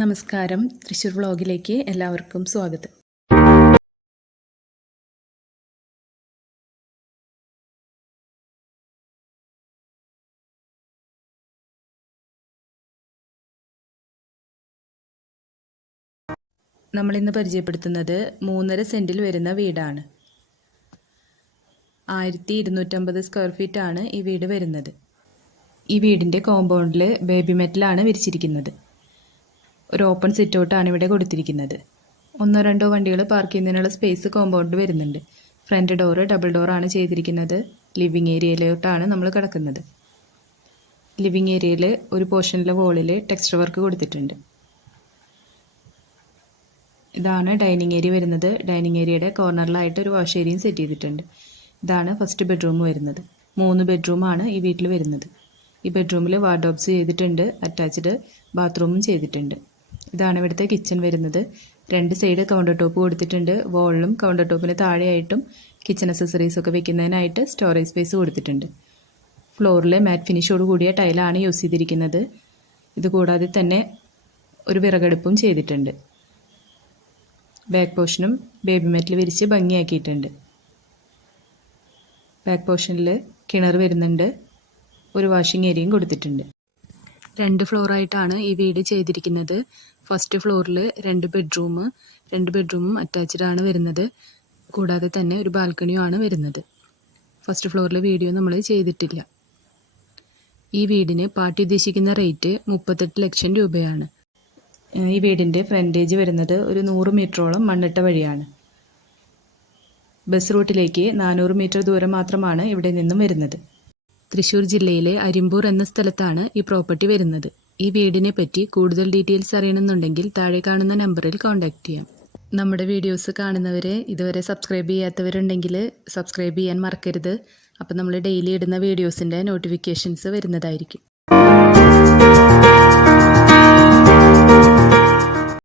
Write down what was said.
നമസ്കാരം. തൃശ്ശൂർ വ്ളോഗിലേക്ക് എല്ലാവർക്കും സ്വാഗതം. നമ്മളിന്ന് പരിചയപ്പെടുത്തുന്നത് മൂന്നര സെന്റിൽ വരുന്ന വീടാണ്. ആയിരത്തി ഇരുന്നൂറ്റമ്പത് സ്ക്വയർ ഫീറ്റ് ആണ് ഈ വീട് വരുന്നത്. ഈ വീടിന്റെ കോമ്പൗണ്ടിൽ ബേബി മെറ്റലാണ് വിരിച്ചിരിക്കുന്നത്. ഒരു ഓപ്പൺ സിറ്റൗട്ടാണ് ഇവിടെ കൊടുത്തിരിക്കുന്നത്. ഒന്നോ രണ്ടോ വണ്ടികൾ പാർക്ക് ചെയ്യുന്നതിനുള്ള സ്പേസ് കോമ്പൗണ്ട് വരുന്നുണ്ട്. ഫ്രണ്ട് ഡോറ് ഡബിൾ ഡോറാണ് ചെയ്തിരിക്കുന്നത്. ലിവിങ് ഏരിയയിലോട്ടാണ് നമ്മൾ കിടക്കുന്നത്. ലിവിങ് ഏരിയയിൽ ഒരു പോർഷനിലെ വോളിൽ ടെക്സ്റ്റർ വർക്ക് കൊടുത്തിട്ടുണ്ട്. ഇതാണ് ഡൈനിങ് ഏരിയ വരുന്നത്. ഡൈനിങ് ഏരിയയുടെ കോർണറിലായിട്ട് ഒരു വാഷ് ഏരിയയും സെറ്റ് ചെയ്തിട്ടുണ്ട്. ഇതാണ് ഫസ്റ്റ് ബെഡ്റൂം വരുന്നത്. മൂന്ന് ബെഡ്റൂമാണ് ഈ വീട്ടിൽ വരുന്നത്. ഈ ബെഡ്റൂമിൽ വാർഡോബ്സ് ചെയ്തിട്ടുണ്ട്. അറ്റാച്ച്ഡ് ബാത്റൂമും ചെയ്തിട്ടുണ്ട്. ഇതാണ് ഇവിടുത്തെ കിച്ചൺ വരുന്നത്. രണ്ട് സൈഡ് കൗണ്ടർ ടോപ്പ് കൊടുത്തിട്ടുണ്ട്. വോളിലും കൗണ്ടർ ടോപ്പിന് താഴെയായിട്ടും കിച്ചൺ ഒക്കെ വെക്കുന്നതിനായിട്ട് സ്റ്റോറേജ് സ്പേസ് കൊടുത്തിട്ടുണ്ട്. ഫ്ലോറിൽ മാറ്റ് ഫിനിഷോട് കൂടിയ ടൈലാണ് യൂസ് ചെയ്തിരിക്കുന്നത്. ഇതുകൂടാതെ തന്നെ ഒരു വിറകടുപ്പും ചെയ്തിട്ടുണ്ട്. ബാക്ക് പോർഷനും ബേബി മെറ്റിൽ വിരിച്ച് ഭംഗിയാക്കിയിട്ടുണ്ട്. ബാക്ക് പോർഷനിൽ കിണർ വരുന്നുണ്ട്. ഒരു വാഷിംഗ് ഏരിയയും കൊടുത്തിട്ടുണ്ട്. രണ്ട് ഫ്ലോറായിട്ടാണ് ഈ വീട് ചെയ്തിരിക്കുന്നത്. ഫസ്റ്റ് ഫ്ലോറിൽ രണ്ട് ബെഡ്റൂം രണ്ട് ബെഡ്റൂമും അറ്റാച്ച്ഡ് ആണ് വരുന്നത്. കൂടാതെ തന്നെ ഒരു ബാൽക്കണിയും ആണ് വരുന്നത്. ഫസ്റ്റ് ഫ്ലോറിൽ വീഡിയോ നമ്മൾ ചെയ്തിട്ടില്ല. ഈ വീടിന് പാർട്ടി ഉദ്ദേശിക്കുന്ന റേറ്റ് മുപ്പത്തെട്ട് ലക്ഷം രൂപയാണ്. ഈ വീടിന്റെ ഫ്രണ്ടേജ് വരുന്നത് ഒരു നൂറ് മീറ്ററോളം മണ്ണിട്ട വഴിയാണ്. ബസ് റൂട്ടിലേക്ക് നാനൂറ് മീറ്റർ ദൂരം മാത്രമാണ് ഇവിടെ നിന്നും വരുന്നത്. തൃശ്ശൂർ ജില്ലയിലെ അരിമ്പൂർ എന്ന സ്ഥലത്താണ് ഈ പ്രോപ്പർട്ടി വരുന്നത്. ഈ വീടിനെ പറ്റി കൂടുതൽ ഡീറ്റെയിൽസ് അറിയണമെന്നുണ്ടെങ്കിൽ താഴെ കാണുന്ന നമ്പറിൽ കോൺടാക്റ്റ് ചെയ്യാം. നമ്മുടെ വീഡിയോസ് കാണുന്നവരെ ഇതുവരെ സബ്സ്ക്രൈബ് ചെയ്യാത്തവരുണ്ടെങ്കിൽ സബ്സ്ക്രൈബ് ചെയ്യാൻ മറക്കരുത്. അപ്പം നമ്മൾ ഡെയിലി ഇടുന്ന വീഡിയോസിന്റെ നോട്ടിഫിക്കേഷൻസ് വരുന്നതായിരിക്കും.